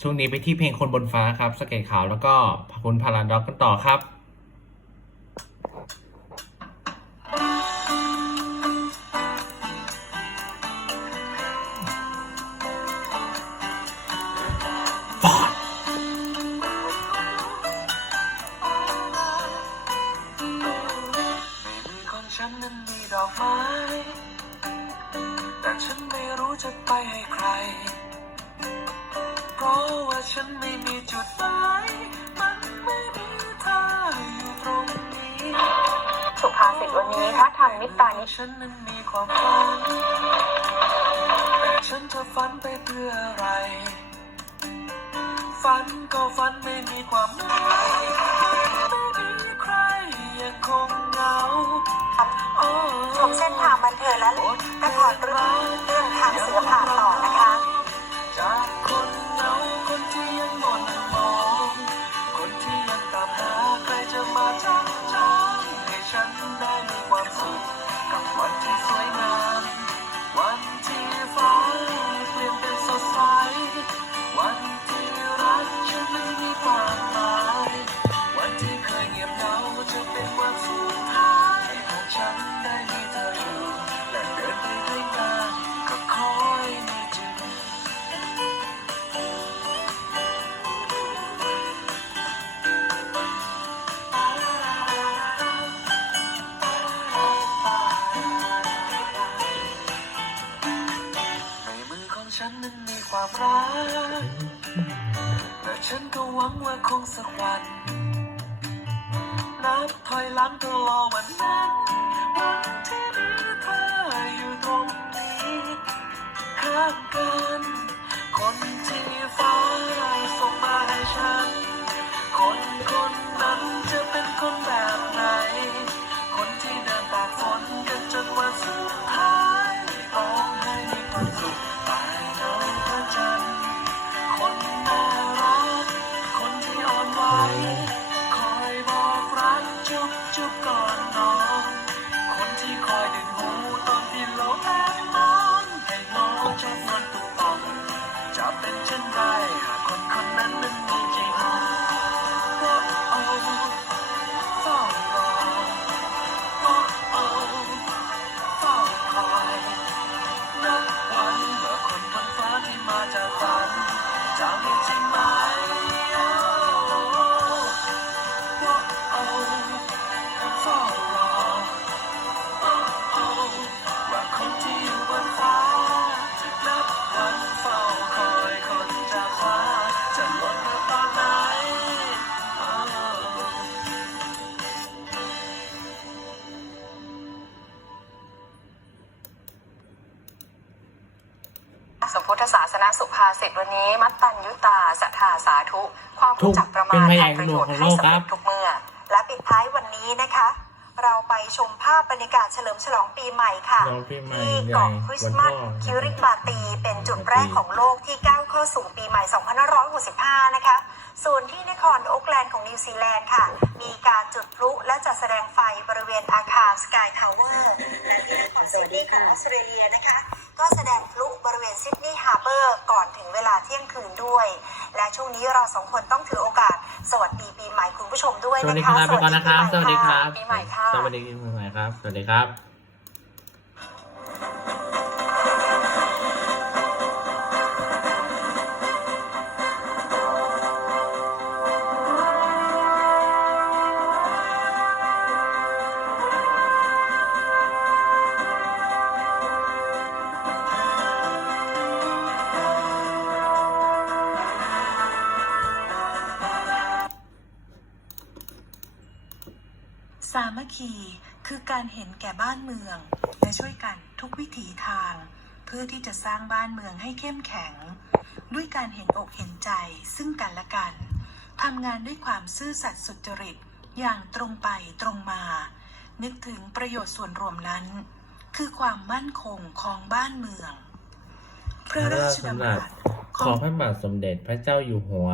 ช่วงนี้ไปที่เพลงคนบนฟ้าครับสเกตขาวแล้วก็คุณพาราด็อกกันต่อครับไม้แต่ฉันไม่รู้จะไปให้ใคร ว่าฉันไม่มีจุดหมายมันไม่มีเธออยู่ตรงนี้สุภาษิตวันนี้ถ้าทางมิตรานิฉันนั้นมีความฝันแต่ฉันจะฝันไปเพื่ออะไร ฝันก็ฝันไม่มีความหมายไม่มีใครยังคงเหงาโอ้ชมเส้นทางบันเทิงและละครเรื่องเรื่อง ฉันก็หวังว่าคงสักวันนับถอยหลังตลอวันนั้น วันที่มีเธออยู่ตรงนี้ข้างกัน จุ๊บ สมพุทธศาสนาสุภาษิตวันนี้ มัตตัญยุตาสัทธาสาธุ ความทุรู้กจักประมาเป็นณพยานทำประโยชน์ของให้โลกสำครัเร็บจทุกเมื่อ และปิดท้ายวันนี้นะคะ เราไปชมภาพบรรยากาศเฉลิมฉลองปีใหม่ค่ะน้องปีใหม่ที่ใหญ่เกาะคริสต์มาสวันพ่อคิริบาตี เป็นจุดแรกของโลกที่ก้าวเข้าสู่ปีใหม่ 2565 นะคะ ส่วนที่นครโอ๊กแลนด์ของนิวซีแลนด์ค่ะ มีการจุดพลุและจัดแสดงไฟบริเวณอาคารสกายทาวเวอร์และที่นครซิดนีย์ของออสเตรเลียนะคะ ก็แสดง เวลาเที่ยงคืนด้วย และช่วงนี้เราสองคนต้องถือโอกาส สวัสดีปีใหม่คุณผู้ชมด้วยสวัสนะดีคคะรับไปก่อนนะครับสวัสดีครับปีใหม่ค่ะ สวัสดีปีใหม่ครับ สวัสดีครับ สามัคคีคือการเห็นแก่บ้านเมือง และช่วยกันทุกวิถีทาง เพื่อที่จะสร้างบ้านเมืองให้เข้มแข็ง ด้วยการเห็นอกเห็นใจซึ่งกันและกันทำงานด้วยความซื่อสัตย์สุจริตอย่างตรงไปตรงมา นึกถึงประโยชน์ส่วนรวมนั้น คือความมั่นคงของบ้านเมืองพพระระราราชชดำดำรัรัสสของพระบาทสมเด็จพระเจ้าอยู่หัว